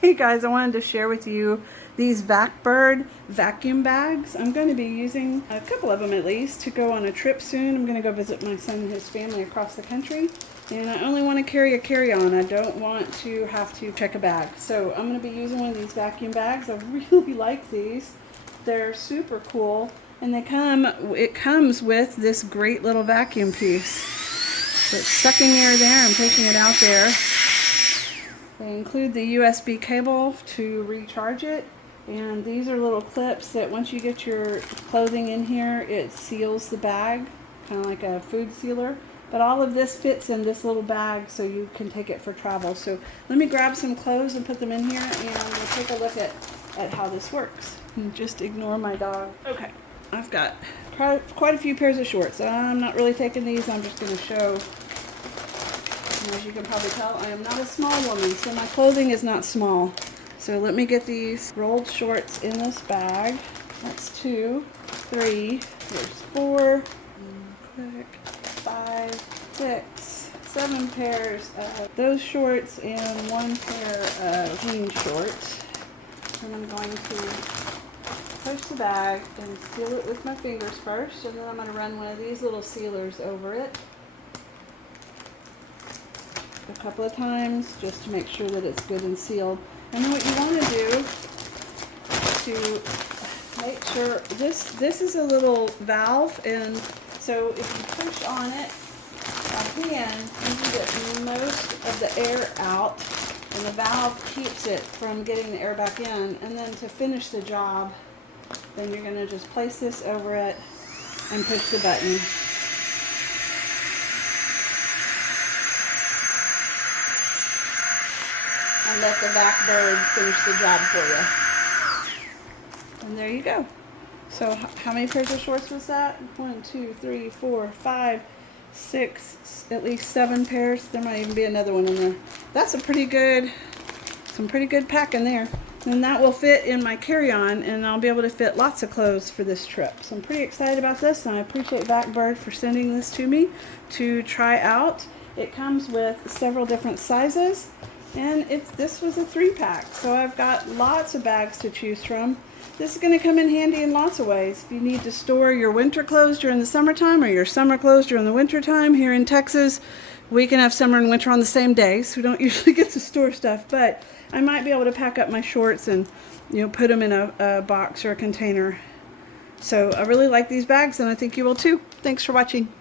Hey guys, I wanted to share with you these Vac-Bird vacuum bags. I'm going to be using a couple of them at least to go on a trip soon. I'm going to go visit my son and his family across the country. And I only want to carry a carry-on. I don't want to have to check a bag. So I'm going to be using one of these vacuum bags. I really like these. They're super cool. And it comes with this great little vacuum piece. So it's sucking air there and pushing it out there. They include the USB cable to recharge it, and these are little clips that once you get your clothing in here, it seals the bag, kind of like a food sealer. But all of this fits in this little bag so you can take it for travel. So let me grab some clothes and put them in here, and we'll take a look at how this works. And just ignore my dog. Okay, I've got quite a few pairs of shorts. I'm not really taking these, I'm just going to show. And as you can probably tell, I am not a small woman, so my clothing is not small. So let me get these rolled shorts in this bag. That's 2, 3, there's 4, 5, 6, 7 pairs of those shorts and 1 pair of jean shorts. And I'm going to push the bag and seal it with my fingers first, and then I'm going to run one of these little sealers over it a couple of times just to make sure that it's good and sealed. And then what you want to do to make sure, this is a little valve, and so if you push on it by hand, you can get most of the air out, and the valve keeps it from getting the air back in. And then to finish the job, then you're going to just place this over it and push the button. And let the Vac-Bird finish the job for you. And there you go. So how many pairs of shorts was that? 1, 2, 3, 4, 5, 6, at least 7 pairs. There might even be another one in there. That's some pretty good pack in there. And that will fit in my carry-on, and I'll be able to fit lots of clothes for this trip. So I'm pretty excited about this, and I appreciate Vac-Bird for sending this to me to try out. It comes with several different sizes. And this was a 3-pack, so I've got lots of bags to choose from. This is going to come in handy in lots of ways. If you need to store your winter clothes during the summertime, or your summer clothes during the winter time. Here in Texas, we can have summer and winter on the same day, so we don't usually get to store stuff. But I might be able to pack up my shorts and put them in a box or a container. So I really like these bags, and I think you will too. Thanks for watching.